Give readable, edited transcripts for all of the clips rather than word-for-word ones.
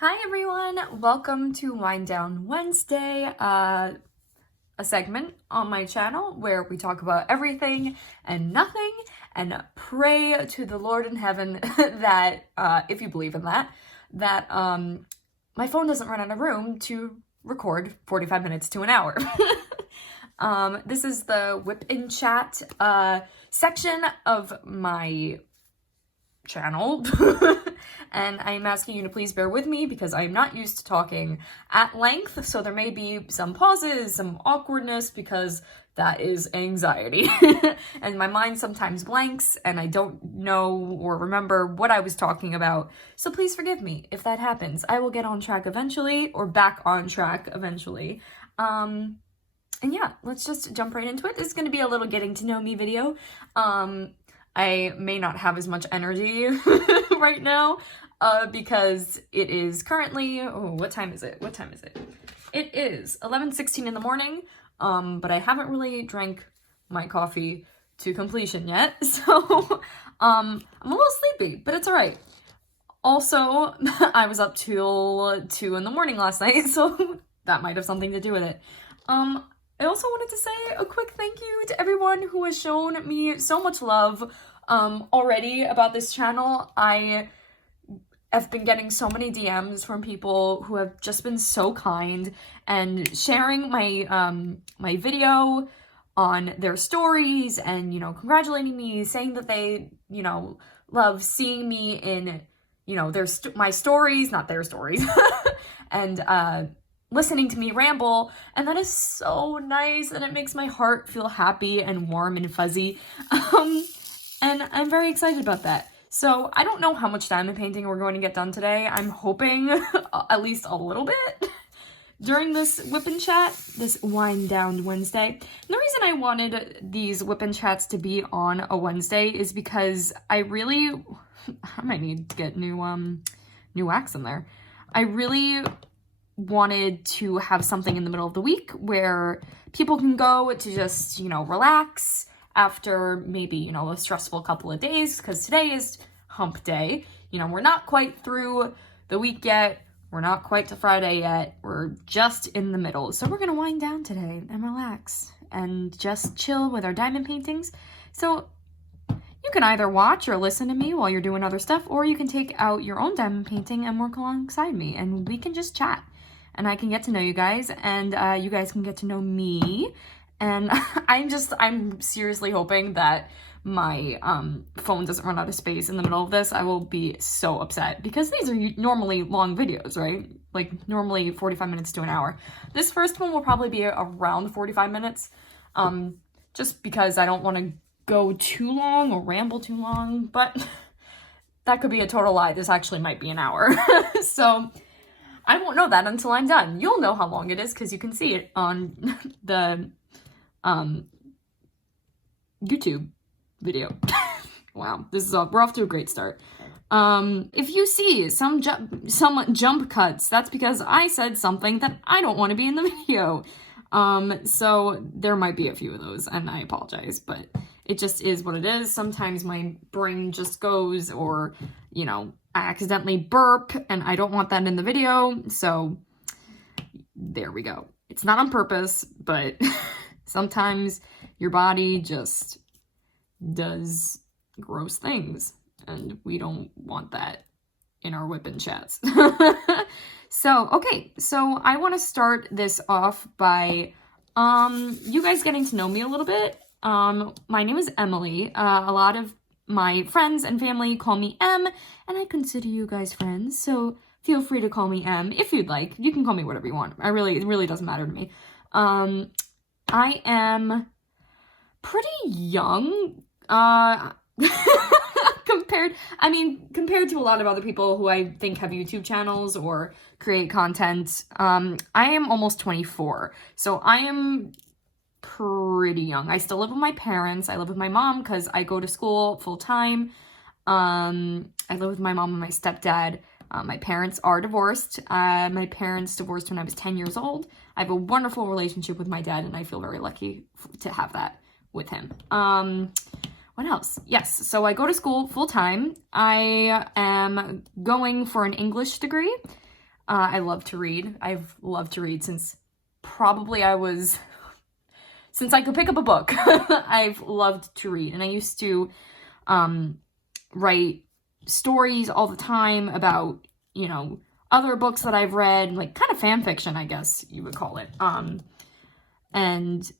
Hi everyone, welcome to Wind Down Wednesday, a segment on my channel where we talk about everything and nothing and pray to the Lord in heaven that, if you believe in that, my phone doesn't run out of room to record 45 minutes to an hour. This is the wipnchat section of my channel and I'm asking you to please bear with me because I'm not used to talking at length, so there may be some pauses, some awkwardness, because that is anxiety and my mind sometimes blanks and I don't know or remember what I was talking about, so please forgive me if that happens. I will get on track eventually, or back on track eventually. And yeah, let's just jump right into it. This is going to be a little getting to know me video. I may not have as much energy right now because it is currently, what time is it? It is 11:16 in the morning, but I haven't really drank my coffee to completion yet, so I'm a little sleepy, but it's all right. Also, I was up till 2 in the morning last night, so that might have something to do with it. I also wanted to say a quick thank you to everyone who has shown me so much love already about this channel. I have been getting so many DMs from people who have just been so kind and sharing my my video on their stories and, you know, congratulating me, saying that they, you know, love seeing me in, you know, my stories, not their stories, and listening to me ramble, and that is so nice, and it makes my heart feel happy and warm and fuzzy, and I'm very excited about that. So I don't know how much diamond painting we're going to get done today. I'm hoping at least a little bit during this whip and chat, this wind down Wednesday. And the reason I wanted these whip and chats to be on a Wednesday is because I might need to get new wax in there. I really wanted to have something in the middle of the week where people can go to just, you know, relax after maybe, you know, a stressful couple of days, because today is hump day. You know, we're not quite through the week yet. We're not quite to Friday yet. We're just in the middle. So we're going to wind down today and relax and just chill with our diamond paintings. So you can either watch or listen to me while you're doing other stuff, or you can take out your own diamond painting and work alongside me, and we can just chat. And I can get to know you guys, and you guys can get to know me. And I'm seriously hoping that my phone doesn't run out of space in the middle of this. I will be so upset because these are normally long videos, right? Like normally 45 minutes to an hour. This first one will probably be around 45 minutes, just because I don't want to go too long or ramble too long, but that could be a total lie. This actually might be an hour. So I won't know that until I'm done. You'll know how long it is because you can see it on the YouTube video. Wow, we're off to a great start. If you see some jump cuts, that's because I said something that I don't want to be in the video. So there might be a few of those, and I apologize, but it just is what it is. Sometimes my brain just goes, or, you know, I accidentally burp, and I don't want that in the video, so there we go. It's not on purpose, but sometimes your body just does gross things, and we don't want that in our whip and chats. So, okay, so I want to start this off by you guys getting to know me a little bit. My name is Emily. A lot of my friends and family call me Em, and I consider you guys friends, so feel free to call me Em if you'd like. You can call me whatever you want. It really doesn't matter to me. I am pretty young, compared to a lot of other people who I think have YouTube channels or create content. I am almost 24, so I am pretty young. I still live with my parents. I live with my mom because I go to school full time. I live with my mom and my stepdad. My parents are divorced. My parents divorced when I was 10 years old. I have a wonderful relationship with my dad, and I feel very lucky to have that with him. What else? Yes, so I go to school full time. I am going for an English degree. I love to read. I've loved to read since since I could pick up a book. I've loved to read. And I used to write stories all the time about, other books that I've read, like kind of fan fiction, I guess you would call it. And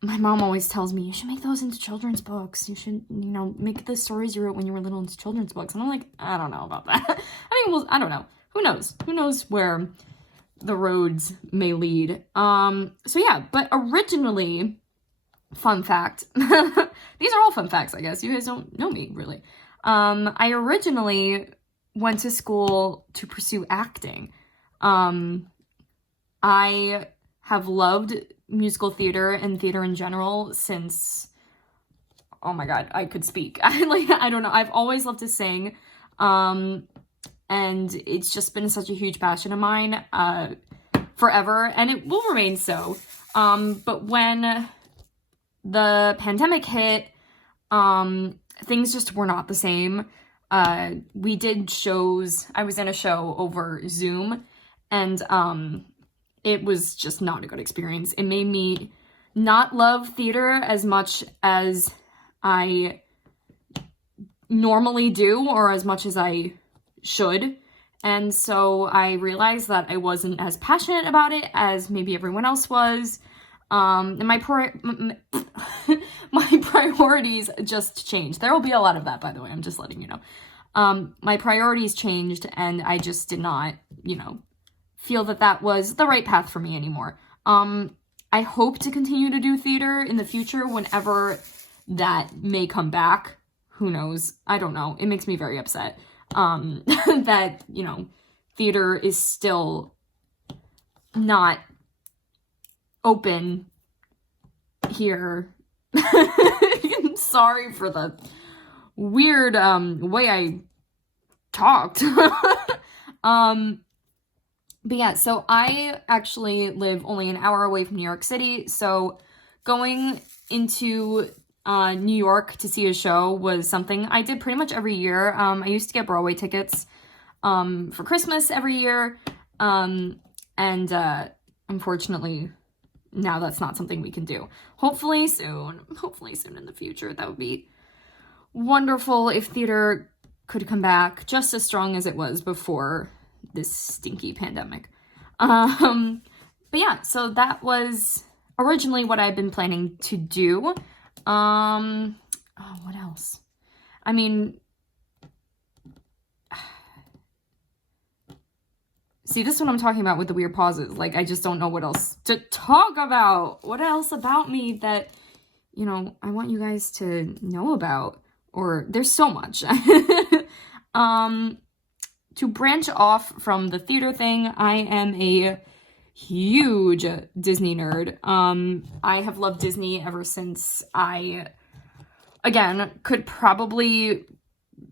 my mom always tells me, you should make those into children's books. You should, make the stories you wrote when you were little into children's books. And I'm like, I don't know about that. I mean, well, I don't know. Who knows? Who knows where the roads may lead. So yeah, but originally, fun fact, these are all fun facts, I guess. You guys don't know me, really. I originally went to school to pursue acting. I have loved musical theater and theater in general since, oh my god, I could speak. I don't know. I've always loved to sing. And it's just been such a huge passion of mine, forever, and it will remain so. But when the pandemic hit, things just were not the same. We did shows. I was in a show over Zoom, and it was just not a good experience. It made me not love theater as much as I normally do, or as much as I should. And so I realized that I wasn't as passionate about it as maybe everyone else was. And my priorities just changed. There will be a lot of that, by the way. I'm just letting you know. My priorities changed, and I just did not, feel that that was the right path for me anymore. I hope to continue to do theater in the future whenever that may come back. Who knows? I don't know. It makes me very upset. That, theater is still not open here. I'm sorry for the weird, way I talked. But yeah, so I actually live only an hour away from New York City, so going into New York to see a show was something I did pretty much every year. I used to get Broadway tickets for Christmas every year, and unfortunately, now that's not something we can do. Hopefully soon in the future. That would be wonderful if theater could come back just as strong as it was before this stinky pandemic. But yeah, so that was originally what I'd been planning to do. Oh, what else? I mean, see, this is what I'm talking about with the weird pauses. Like, I just don't know what else to talk about. What else about me that, I want you guys to know about? Or there's so much. To branch off from the theater thing, I am a huge Disney nerd. I have loved Disney ever since I, again, could probably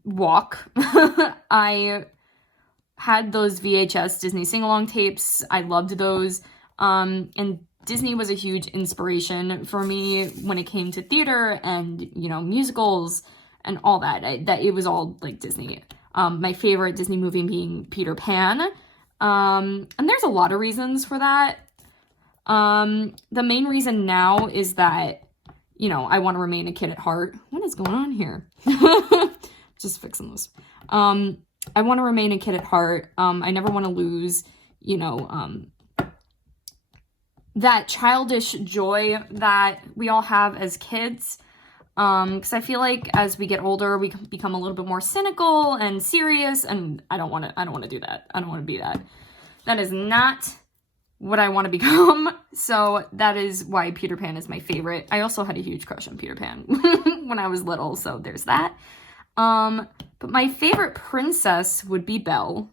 walk. I had those VHS Disney sing-along tapes. I loved those. And Disney was a huge inspiration for me when it came to theater and, musicals and all that. That it was all like Disney. My favorite Disney movie being Peter Pan. And there's a lot of reasons for that. The main reason now is that, I want to remain a kid at heart. What is going on here? Just fixing this. I want to remain a kid at heart. I never want to lose, that childish joy that we all have as kids. Because I feel like as we get older, we become a little bit more cynical and serious, and I don't want to do that. I don't want to be that. That is not what I want to become. So that is why Peter Pan is my favorite. I also had a huge crush on Peter Pan when I was little, so there's that. But my favorite princess would be Belle.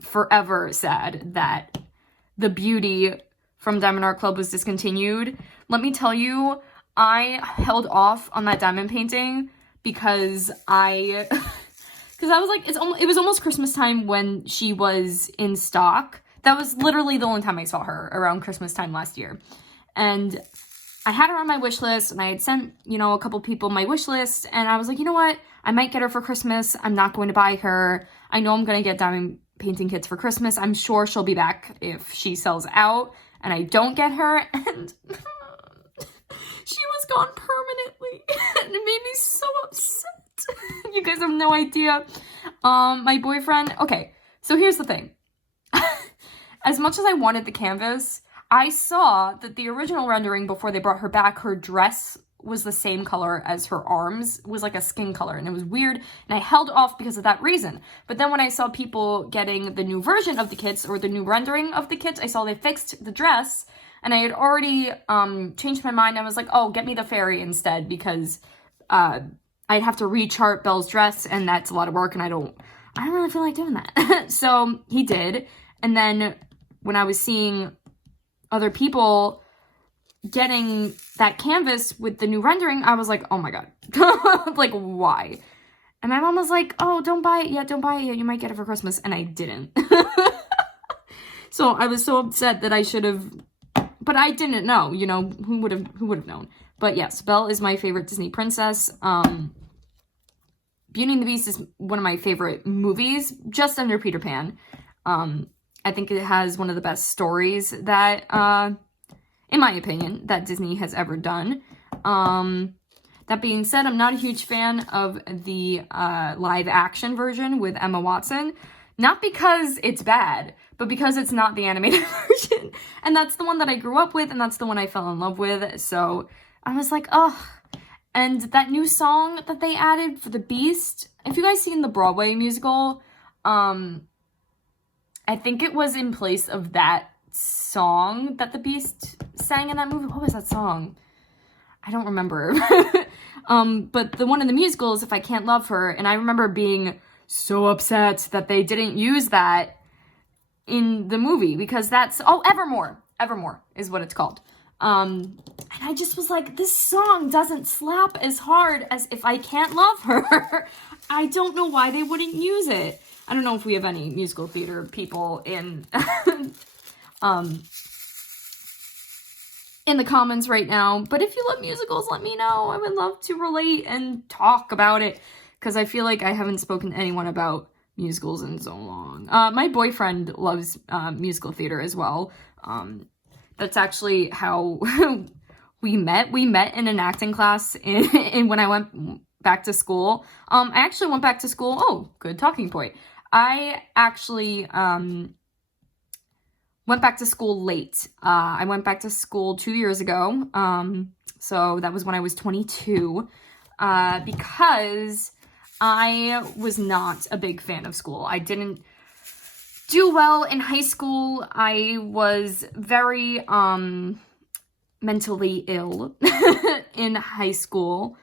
Forever sad that the beauty from Diamonddartclub was discontinued. Let me tell you, I held off on that diamond painting because I was like, it was almost Christmas time when she was in stock. That was literally the only time I saw her, around Christmas time last year. And I had her on my wish list, and I had sent, a couple people my wish list, and I was like, you know what? I might get her for Christmas. I'm not going to buy her. I know I'm going to get painting kits for Christmas. I'm sure she'll be back if she sells out and I don't get her. And she was gone permanently. And it made me so upset. You guys have no idea. My boyfriend, okay, so here's the thing. As much as I wanted the canvas, I saw that the original rendering before they brought her back, her dress was the same color as her arms. It was like a skin color, and it was weird, and I held off because of that reason. But then when I saw people getting the new version of the kits, or the new rendering of the kits, I saw they fixed the dress, and I had already changed my mind. I was like, oh, get me the fairy instead, because I'd have to rechart Belle's dress, and that's a lot of work, and I don't really feel like doing that. So he did, and then when I was seeing other people getting that canvas with the new rendering, I was like, oh my god. Like, why? And my mom was like, oh, don't buy it yet, you might get it for Christmas, and I didn't. So I was so upset that I should have, but I didn't know, you know, who would have known? But yes, Belle is my favorite Disney princess. Beauty and the Beast is one of my favorite movies, just under Peter Pan. I think it has one of the best stories that, in my opinion, that Disney has ever done. That being said, I'm not a huge fan of the live action version with Emma Watson. Not because it's bad, but because it's not the animated version. And that's the one that I grew up with, and that's the one I fell in love with. So I was like, ugh. And that new song that they added for the Beast, if you guys seen the Broadway musical, I think it was in place of that song that the Beast sang in that movie. What was that song? I don't remember. But the one in the musical is If I Can't Love Her, and I remember being so upset that they didn't use that in the movie, because that's, oh, Evermore. Evermore is what it's called. And I just was like, this song doesn't slap as hard as If I Can't Love Her. I don't know why they wouldn't use it. I don't know if we have any musical theater people in in the comments right now, but if you love musicals, let me know. I would love to relate and talk about it, because I feel like I haven't spoken to anyone about musicals in so long. My boyfriend loves musical theater as well. That's actually how we met. We met in an acting class in when I went back to school. I actually went back to school. Oh, good talking point. I actually went back to school late. I went back to school 2 years ago. So that was when I was 22. Because I was not a big fan of school. I didn't do well in high school. I was very mentally ill in high school,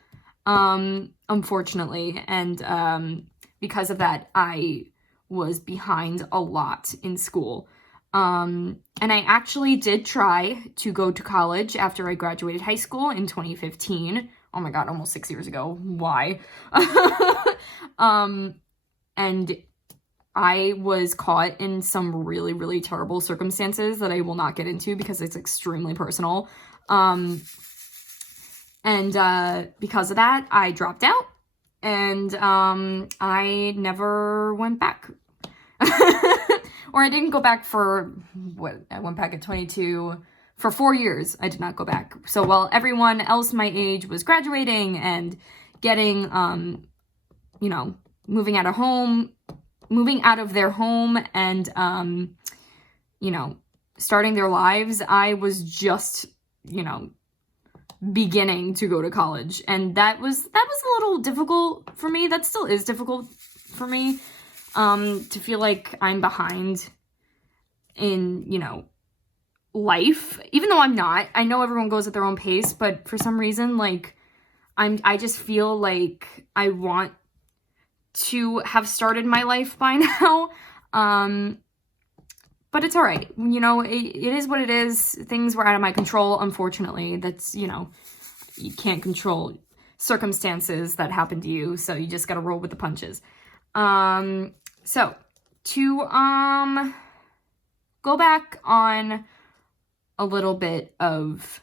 unfortunately. And because of that, I was behind a lot in school. And I actually did try to go to college after I graduated high school in 2015. Oh my god, almost 6 years ago. Why? And I was caught in some really, really terrible circumstances that I will not get into because it's extremely personal. And because of that, I dropped out, and I never went back. Or I didn't go back for, I went back at 22, for 4 years, I did not go back. So while everyone else my age was graduating and getting, you know, moving out of their home and, you know, starting their lives, I was just, you know, beginning to go to college. And that was a little difficult for me. That still is difficult for me. To feel like I'm behind in, you know, life, even though I'm not. I know everyone goes at their own pace, but for some reason, like, I just feel like I want to have started my life by now. But it's all right. You know, it is what it is. Things were out of my control, unfortunately. That's, you know, you can't control circumstances that happen to you, so you just gotta roll with the punches. So to go back on a little bit of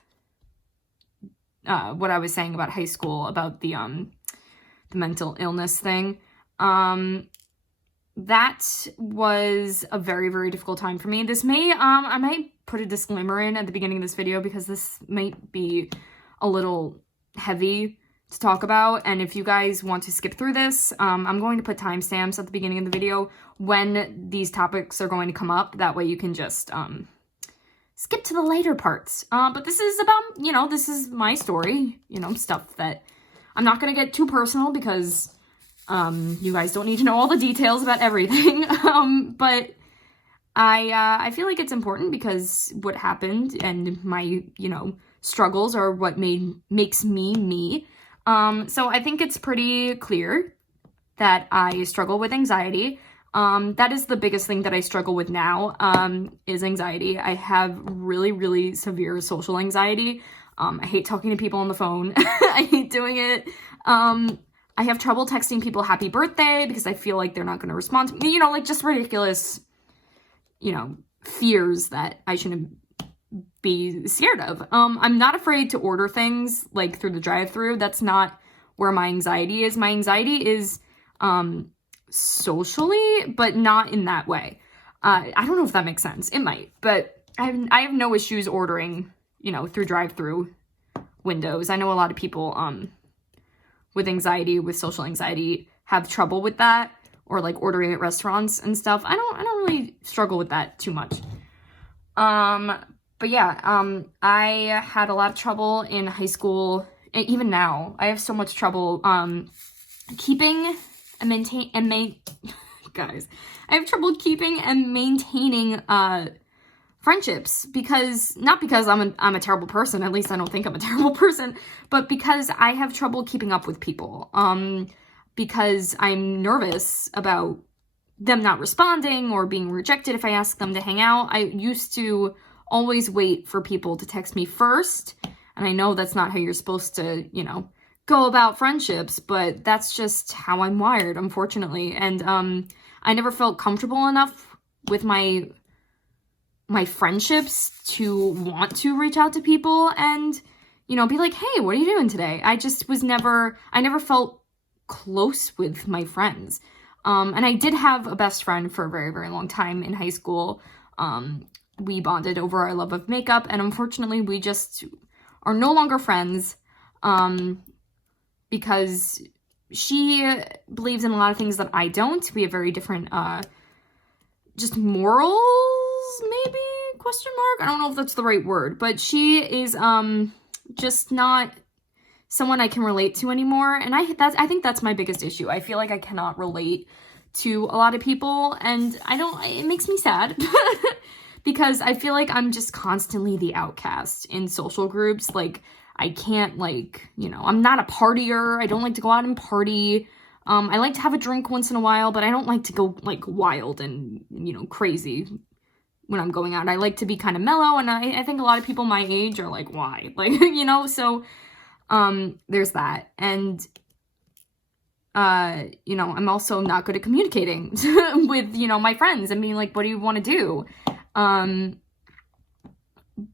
what I was saying about high school, about the mental illness thing. that was a very, very difficult time for me. This may, I might put a disclaimer in at the beginning of this video because this might be a little heavy to talk about, and if you guys want to skip through this, I'm going to put timestamps at the beginning of the video when these topics are going to come up. That way you can just skip to the later parts. But this is about, you know, this is my story, you know, stuff that I'm not going to get too personal because you guys don't need to know all the details about everything. But I feel like it's important because what happened and my, you know, struggles are what makes me me. So I think it's pretty clear that I struggle with anxiety. That is the biggest thing that I struggle with now, is anxiety. I have really, really severe social anxiety. I hate talking to people on the phone. I hate doing it. I have trouble texting people happy birthday because I feel like they're not going to respond to me, you know, like just ridiculous, you know, fears that I shouldn't be scared of. I'm not afraid to order things like through the drive-thru. That's not where my anxiety is. My anxiety is socially, but not in that way. I don't know if that makes sense. It might, but I have no issues ordering, you know, through drive-thru windows. I know a lot of people with anxiety, with social anxiety, have trouble with that, or like ordering at restaurants and stuff. I don't really struggle with that too much. But yeah, I had a lot of trouble in high school, and even now, I have so much trouble, keeping and guys, I have trouble keeping and maintaining, friendships because, not because I'm a terrible person, at least I don't think I'm a terrible person, but because I have trouble keeping up with people, because I'm nervous about them not responding or being rejected if I ask them to hang out. I used to always wait for people to text me first, and I know that's not how you're supposed to, you know, go about friendships, but that's just how I'm wired, unfortunately. And I never felt comfortable enough with my friendships to want to reach out to people and, you know, be like, hey, what are you doing today? I never felt close with my friends. And I did have a best friend for a very, very long time in high school. We bonded over our love of makeup, and unfortunately we just are no longer friends, because she believes in a lot of things that I don't. We have very different, just morals, maybe, question mark? I don't know if that's the right word, but she is, just not someone I can relate to anymore, and I think that's my biggest issue. I feel like I cannot relate to a lot of people, and it makes me sad, because I feel like I'm just constantly the outcast in social groups. Like, I can't, like, you know, I'm not a partier. I don't like to go out and party. I like to have a drink once in a while, but I don't like to go, like, wild and, you know, crazy when I'm going out. I like to be kind of mellow, and I think a lot of people my age are like, why? Like, you know, so, there's that. And, you know, I'm also not good at communicating with, you know, my friends and being like, what do you want to do?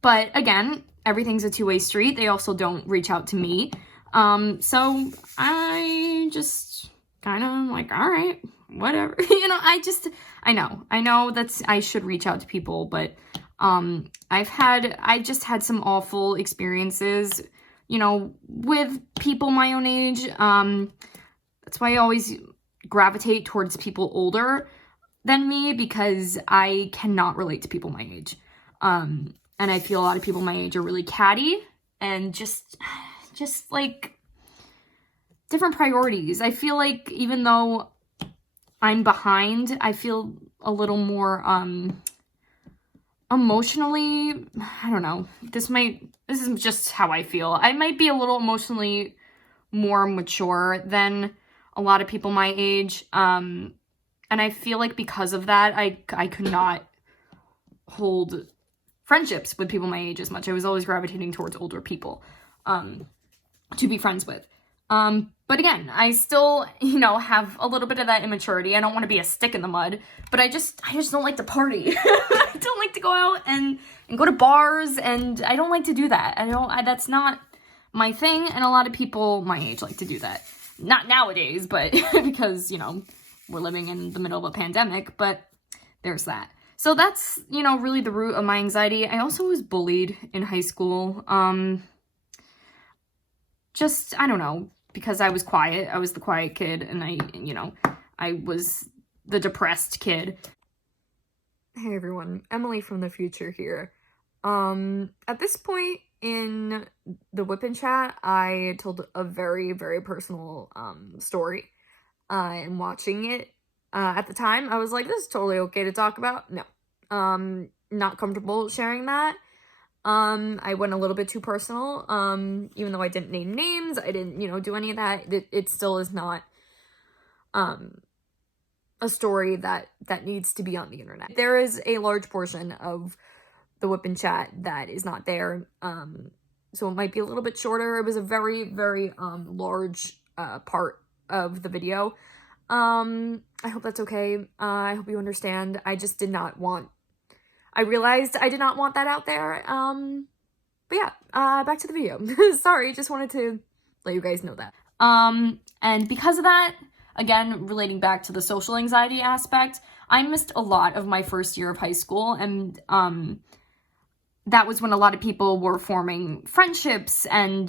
But again, everything's a two-way street. They also don't reach out to me. So I just kind of like, all right, whatever. You know, I know I should reach out to people, but, I just had some awful experiences, you know, with people my own age. That's why I always gravitate towards people older than me, because I cannot relate to people my age. And I feel a lot of people my age are really catty and just like different priorities. I feel like even though I'm behind, I feel a little more, emotionally, I don't know, this is just how I feel. I might be a little emotionally more mature than a lot of people my age. And I feel like because of that, I could not hold friendships with people my age as much. I was always gravitating towards older people, to be friends with. But again, I still, you know, have a little bit of that immaturity. I don't want to be a stick in the mud, but I just don't like to party. I don't like to go out and go to bars, and I don't like to do that. That's not my thing, and a lot of people my age like to do that. Not nowadays, but because, you know, we're living in the middle of a pandemic, but there's that. So that's, you know, really the root of my anxiety. I also was bullied in high school. Just, I don't know, because I was quiet. I was the quiet kid, and I was the depressed kid. Hey everyone, Emily from the future here. At this point in the wipnchat, I told a very, very personal story. And watching it at the time, I was like, this is totally okay to talk about. No, not comfortable sharing that. I went a little bit too personal, even though I didn't name names, I didn't, do any of that. It still is not, a story that needs to be on the internet. There is a large portion of the wipnchat that is not there, so it might be a little bit shorter. It was a very, very, large, part of the video. I hope that's okay. I hope you understand. I just did not want, I realized I did not want that out there. But yeah, back to the video. Sorry, just wanted to let you guys know that. And because of that, again, relating back to the social anxiety aspect, I missed a lot of my first year of high school, and, that was when a lot of people were forming friendships and,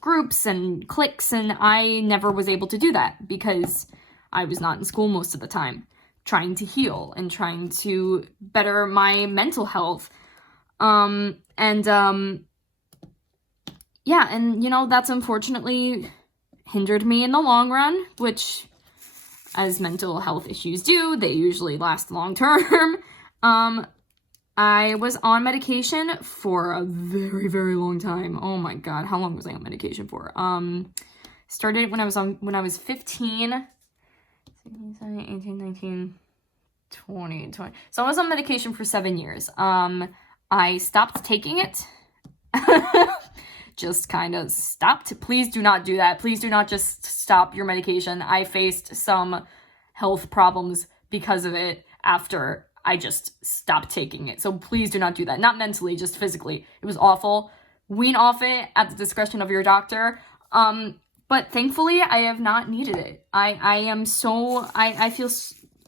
groups and cliques, and I never was able to do that because I was not in school most of the time, trying to heal and trying to better my mental health. Yeah, and, that's unfortunately hindered me in the long run, which, as mental health issues do, they usually last long term. I was on medication for a very, very long time. Oh my god, how long was I on medication for? Started when I was 15, 16, 17, 18, 19, 20. So I was on medication for 7 years. I stopped taking it. Just kind of stopped. Please do not do that. Please do not just stop your medication. I faced some health problems because of it after I just stopped taking it. So please do not do that. Not mentally, just physically. It was awful. Wean off it at the discretion of your doctor. But thankfully, I have not needed it. I feel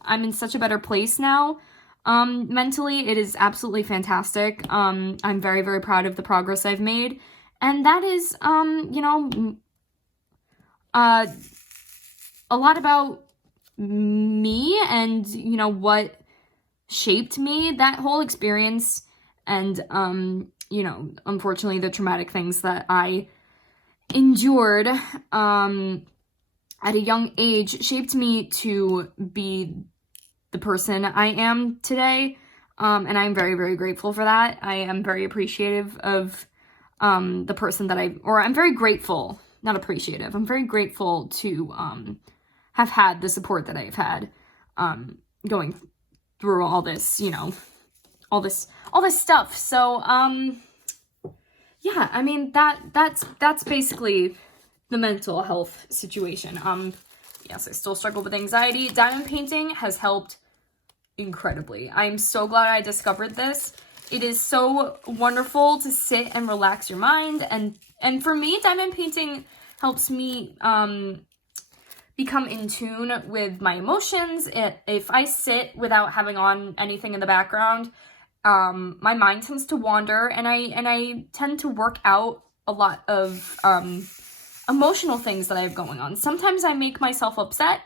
I'm in such a better place now. Mentally, it is absolutely fantastic. I'm very, very proud of the progress I've made. And that is, a lot about me and, what shaped me, that whole experience, and, unfortunately, the traumatic things that I endured, at a young age shaped me to be the person I am today, and I'm very, very grateful for that. I am very appreciative of, the person that I'm very grateful, not appreciative, I'm very grateful to, have had the support that I've had, going through all this, all this stuff. So, yeah, I mean, that's basically the mental health situation. Yes, I still struggle with anxiety. Diamond painting has helped incredibly. I'm so glad I discovered this. It is so wonderful to sit and relax your mind, and for me, diamond painting helps me, become in tune with my emotions. If I sit without having on anything in the background, my mind tends to wander, and I tend to work out a lot of emotional things that I have going on. Sometimes I make myself upset,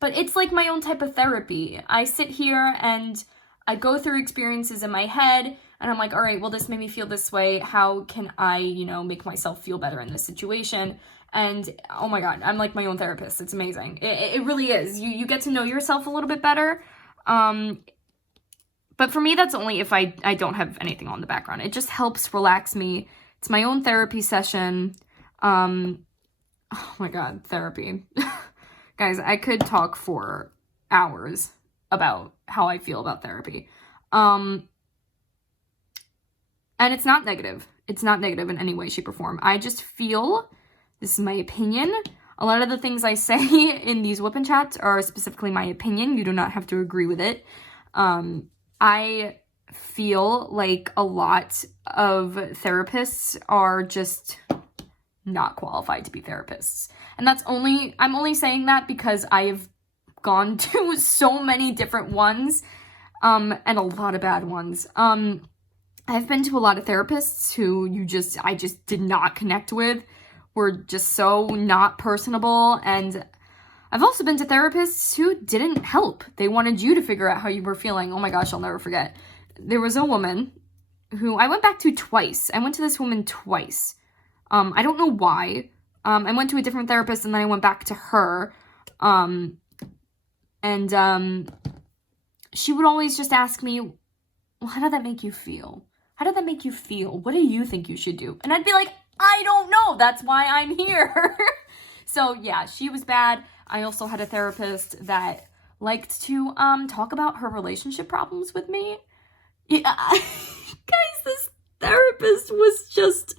but it's like my own type of therapy. I sit here and I go through experiences in my head, and I'm like, all right, well, this made me feel this way. How can I, make myself feel better in this situation? And oh my god, I'm like my own therapist. It's amazing. It really is. You get to know yourself a little bit better. But for me, that's only if I don't have anything on the background. It just helps relax me. It's my own therapy session. Oh my god, therapy. Guys, I could talk for hours about how I feel about therapy. And it's not negative. It's not negative in any way, shape, or form. I just feel, this is my opinion, a lot of the things I say in these wipnchats are specifically my opinion. You do not have to agree with it. I feel like a lot of therapists are just not qualified to be therapists. And I'm only saying that because I have gone to so many different ones, and a lot of bad ones. I've been to a lot of therapists who I just did not connect with, were just so not personable, and I've also been to therapists who didn't help. They wanted you to figure out how you were feeling. Oh my gosh, I'll never forget. There was a woman who I went back to twice. I went to this woman twice. I don't know why. I went to a different therapist and then I went back to her. She would always just ask me, well, how did that make you feel? How did that make you feel? What do you think you should do? And I'd be like, I don't know. That's why I'm here. So yeah, she was bad. I also had a therapist that liked to talk about her relationship problems with me. Yeah, guys, this therapist was just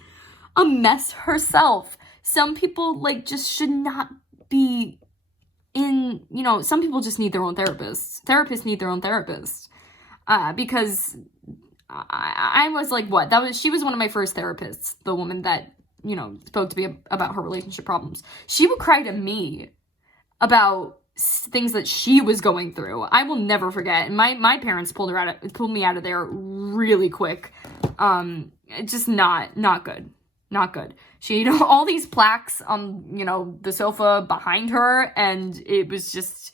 a mess herself. Some people just should not be in, some people just need their own therapists. Therapists need their own therapists. Because I was like, what? She was one of my first therapists, the woman that, spoke to me about her relationship problems. She would cry to me about things that she was going through. I will never forget. My parents pulled me out of there really quick. Just not good. Not good. She had all these plaques on, the sofa behind her, and it was just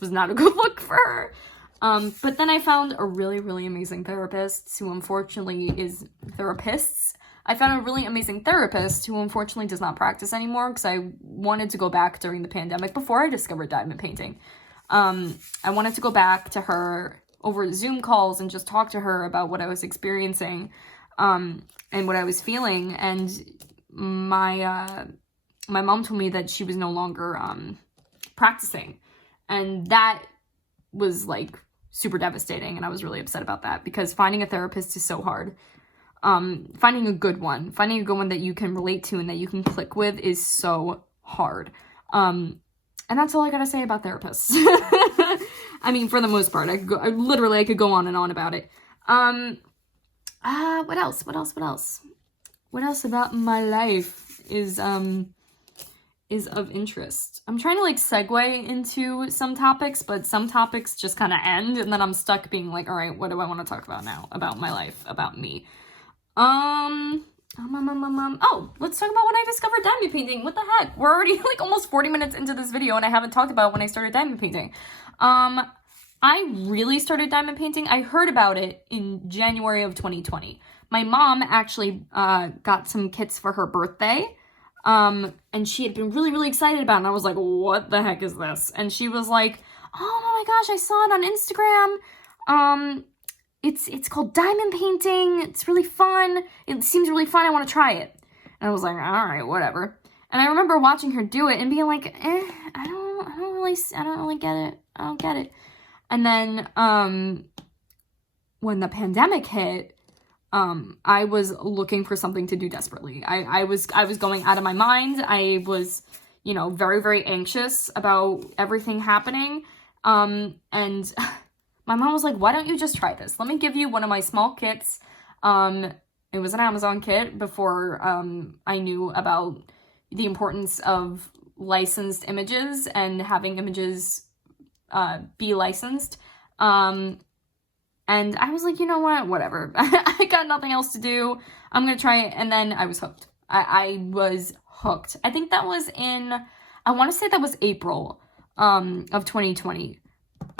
was not a good look for her. But then I found a really, really amazing therapist who unfortunately is therapists. I found a really amazing therapist who unfortunately does not practice anymore because I wanted to go back during the pandemic before I discovered diamond painting. I wanted to go back to her over Zoom calls and just talk to her about what I was experiencing, and what I was feeling. And my mom told me that she was no longer practicing, and that was super devastating, and I was really upset about that because finding a therapist is so hard. Finding a good one that you can relate to and that you can click with is so hard. And that's all I gotta say about therapists. I mean, for the most part, I could go on and on about it. What else? What else about my life is of interest? I'm trying to segue into some topics, but some topics just kind of end, and then I'm stuck being like, all right, what do I want to talk about now? About my life, about me. Oh, let's talk about when I discovered diamond painting. What the heck? We're already almost 40 minutes into this video, and I haven't talked about when I started diamond painting. I really started diamond painting. I heard about it in January of 2020. My mom actually got some kits for her birthday. And she had been really, really excited about it. And I was like, what the heck is this? And she was like, oh my gosh, I saw it on Instagram. It's called diamond painting. It's really fun. It seems really fun. I want to try it. And I was like, all right, whatever. And I remember watching her do it and being like, I don't really get it. I don't get it. And then, when the pandemic hit, I was looking for something to do desperately. I was going out of my mind. I was, very, very anxious about everything happening. And my mom was like, why don't you just try this? Let me give you one of my small kits. It was an Amazon kit before, I knew about the importance of licensed images and having images, be licensed. And I was like, you know what? Whatever. I got nothing else to do. I'm going to try it. And then I was hooked. I was hooked. I think that was I want to say that was April of 2020.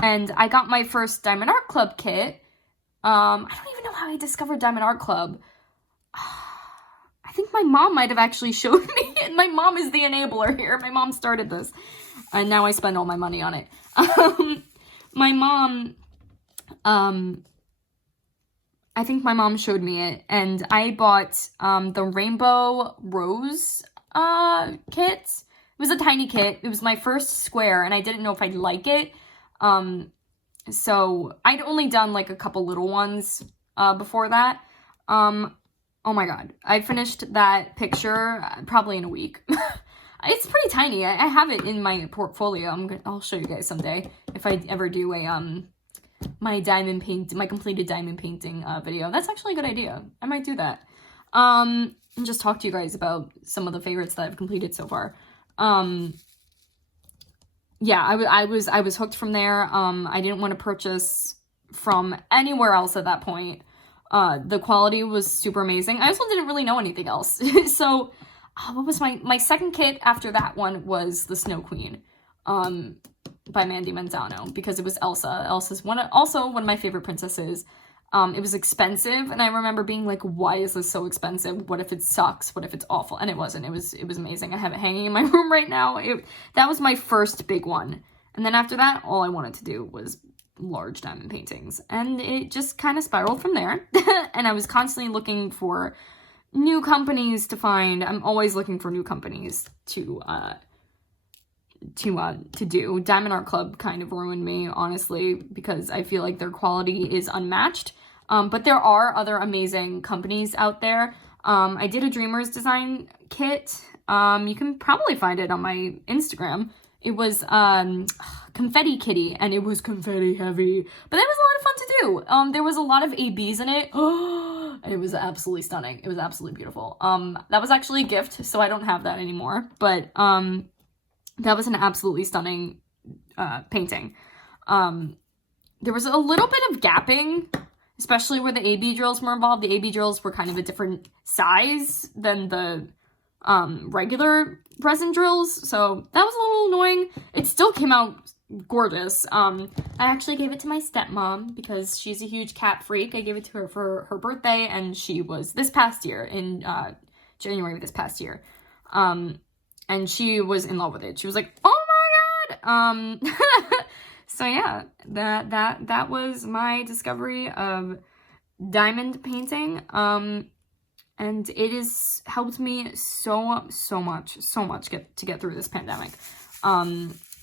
And I got my first Diamond Art Club kit. I don't even know how I discovered Diamond Art Club. I think my mom might have actually showed me. And my mom is the enabler here. My mom started this. And now I spend all my money on it. My mom... I think my mom showed me it, and I bought, the Rainbow Rose, kit. It was a tiny kit. It was my first square, and I didn't know if I'd like it. So I'd only done, a couple little ones, before that. Oh my god. I finished that picture probably in a week. It's pretty tiny. I have it in my portfolio. I'll show you guys someday if I ever do a, my completed diamond painting video. That's actually a good idea. I might do that. And just talk to you guys about some of the favorites that I've completed so far. yeah, I was hooked from there. I didn't want to purchase from anywhere else at that point. The quality was super amazing. I also didn't really know anything else. So, what was my second kit after that one was the Snow Queen, by Mandy Manzano, because it was Elsa. Elsa's also one of my favorite princesses. It was expensive, and I remember being like, why is this so expensive? What if it sucks? What if it's awful? And it wasn't. It was amazing. I have it hanging in my room right now. That was my first big one. And then after that, all I wanted to do was large diamond paintings. And it just kind of spiraled from there. And I was constantly looking for new companies to find. I'm always looking for new companies to do. Diamond Art Club kind of ruined me, honestly, because I feel like their quality is unmatched. But there are other amazing companies out there. I did a Dreamers design kit. You can probably find it on my Instagram. It was Confetti Kitty, and it was confetti heavy. But that was a lot of fun to do. There was a lot of ABs in it. It was absolutely stunning. It was absolutely beautiful. That was actually a gift, so I don't have that anymore. But that was an absolutely stunning painting. There was a little bit of gapping, especially where the AB drills were involved. The AB drills were kind of a different size than the regular resin drills, so that was a little annoying. It still came out gorgeous. I actually gave it to my stepmom because she's a huge cat freak. I gave it to her for her birthday, and she was this past year, in January of this past year. And she was in love with it. She was like, oh my god! So yeah, that was my discovery of diamond painting. And it has helped me so much to get through this pandemic.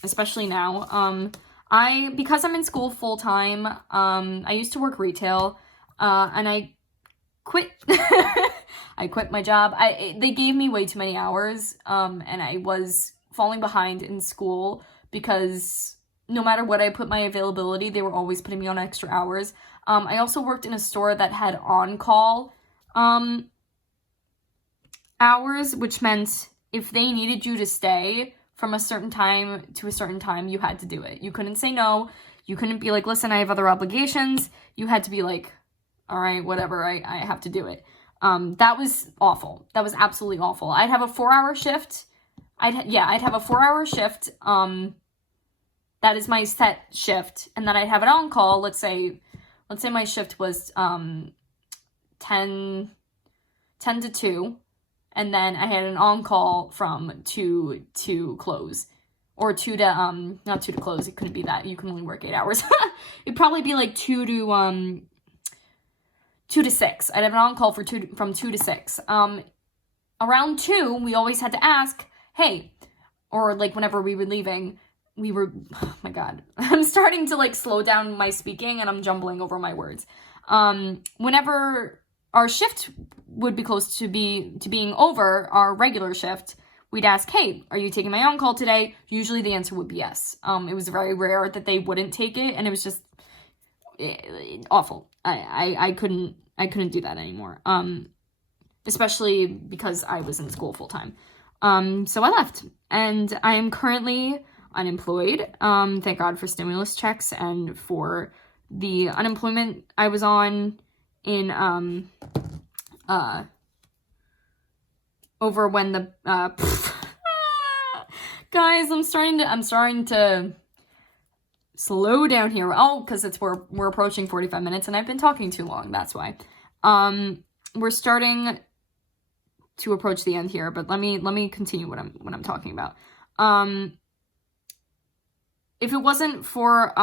Especially now. Because I'm in school full time, I used to work retail, and I quit. I quit my job. They gave me way too many hours, and I was falling behind in school because no matter what I put my availability, they were always putting me on extra hours. I also worked in a store that had on-call hours, which meant if they needed you to stay from a certain time to a certain time, you had to do it. You couldn't say no. You couldn't be like, listen, I have other obligations. You had to be like, all right, whatever, I have to do it. That was awful. That was absolutely awful. I'd have a 4-hour shift. I'd have a 4-hour shift. That is my set shift. And then I'd have an on-call. Let's say my shift was 10 to 2. And then I had an on-call from 2 to close. Or 2 to, not 2 to close, it couldn't be that. You can only work 8 hours. It'd probably be like 2 to 6. I'd have an on-call from 2 to 6. Around 2, we always had to ask, hey, or like whenever we were leaving, oh my god, I'm starting to like slow down my speaking and I'm jumbling over my words. Whenever our shift would be close to being over, our regular shift, we'd ask, hey, are you taking my on-call today? Usually the answer would be yes. It was very rare that they wouldn't take it, and it was just awful. I couldn't do that anymore. Especially because I was in school full time. So I left, and I am currently unemployed. Thank God for stimulus checks and for the unemployment I was on in over when the guys, I'm starting to slow down here. Oh, because we're approaching 45 minutes and I've been talking too long. That's why. We're starting to approach the end here, but let me continue what I'm talking about. If it wasn't for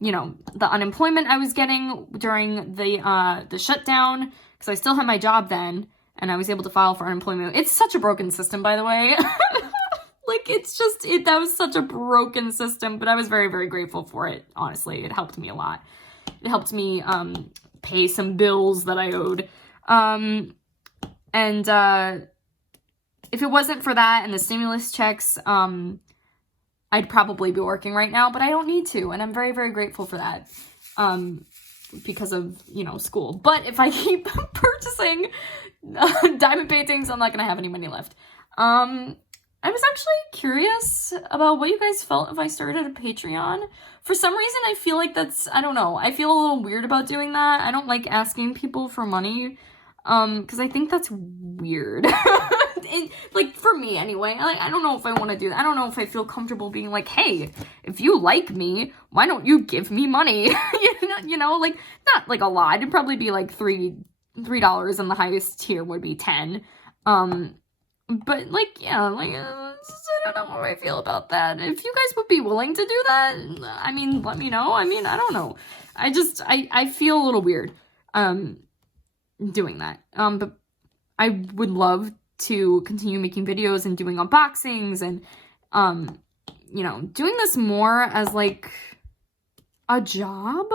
the unemployment I was getting during the shutdown, because I still had my job then, and I was able to file for unemployment. It's such a broken system, by the way. Like, that was such a broken system, but I was very, very grateful for it, honestly. It helped me a lot. It helped me pay some bills that I owed. And if it wasn't for that and the stimulus checks, I'd probably be working right now, but I don't need to, and I'm very, very grateful for that, because of, school. But if I keep purchasing diamond paintings, I'm not gonna have any money left. I was actually curious about what you guys felt if I started a Patreon. For some reason, I feel like that's, I don't know, I feel a little weird about doing that. I don't like asking people for money, because I think that's weird. Like, for me anyway, like, I don't know if I want to do that. I don't know if I feel comfortable being like, hey, if you like me, why don't you give me money? You know, like, not like a lot. It'd probably be like $3, and the highest tier would be 10. But like, yeah, like, I don't know how I feel about that. If you guys would be willing to do that, I mean, let me know. I mean, I don't know. I feel a little weird, doing that. But I would love to continue making videos and doing unboxings and, you know, doing this more as like a job,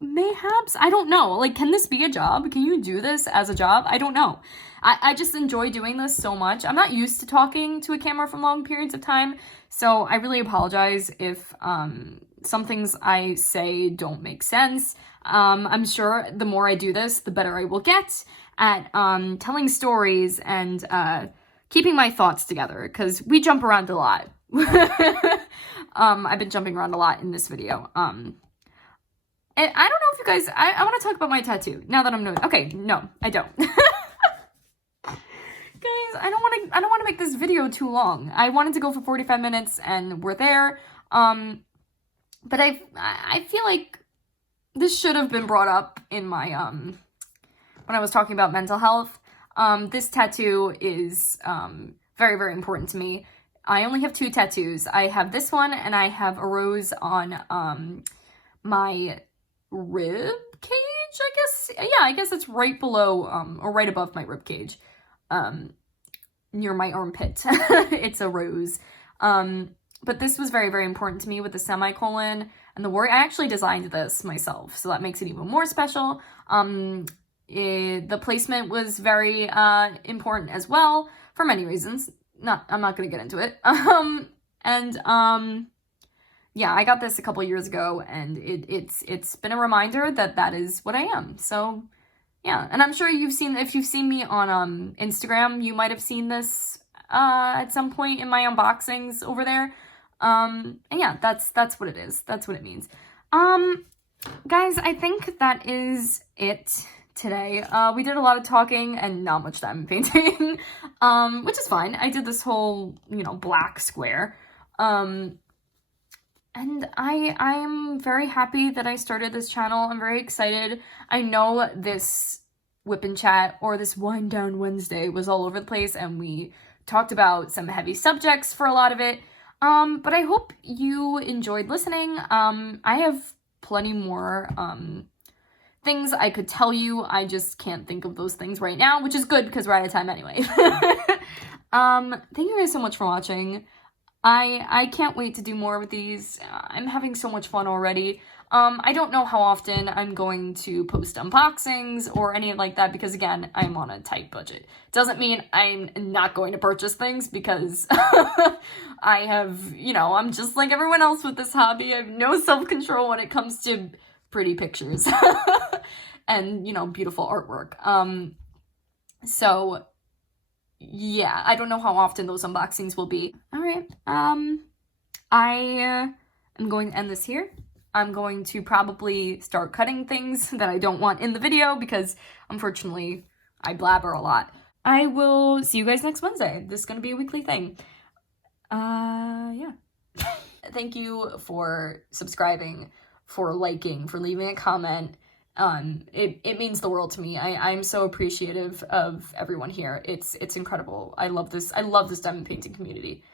mayhaps? I don't know. Like, can this be a job? Can you do this as a job? I don't know. I just enjoy doing this so much. I'm not used to talking to a camera for long periods of time, so I really apologize if some things I say don't make sense. I'm sure the more I do this, the better I will get at telling stories and keeping my thoughts together, because we jump around a lot. I've been jumping around a lot in this video. And I don't know if you guys, I want to talk about my tattoo now that I'm doing, okay, no, I don't. Guys, I don't want to make this video too long. I wanted to go for 45 minutes and we're there. But I feel like this should have been brought up in my, when I was talking about mental health. This tattoo is, very, very important to me. I only have 2 tattoos. I have this one and I have a rose on, my rib cage, I guess. Yeah, I guess it's right below, or right above my rib cage. Near my armpit. It's a rose. But this was very, very important to me with the semicolon and the word. I actually designed this myself, so that makes it even more special. The placement was very important as well for many reasons. I'm not gonna get into it. Yeah, I got this a couple years ago, and it's been a reminder that that is what I am. So yeah, and I'm sure if you've seen me on Instagram, you might have seen this at some point in my unboxings over there. And yeah, that's what it is. That's what it means. Guys, I think that is it today. We did a lot of talking and not much diamond painting, which is fine. I did this whole, you know, black square. And I'm very happy that I started this channel. I'm very excited. I know this WIP and Chat, or this Wind Down Wednesday, was all over the place, and we talked about some heavy subjects for a lot of it. But I hope you enjoyed listening. I have plenty more things I could tell you. I just can't think of those things right now, which is good because we're out of time anyway. Thank you guys so much for watching. I can't wait to do more of these. I'm having so much fun already. I don't know how often I'm going to post unboxings or any like that, because again, I'm on a tight budget. Doesn't mean I'm not going to purchase things, because I have, you know, I'm just like everyone else with this hobby. I have no self-control when it comes to pretty pictures and, you know, beautiful artwork. So yeah, I don't know how often those unboxings will be. All right. I am going to end this here. I'm going to probably start cutting things that I don't want in the video, because unfortunately I blabber a lot. I will see you guys next Wednesday. This is going to be a weekly thing. Yeah. Thank you for subscribing, for liking, for leaving a comment. It means the world to me. I'm so appreciative of everyone here. It's incredible. I love this diamond painting community.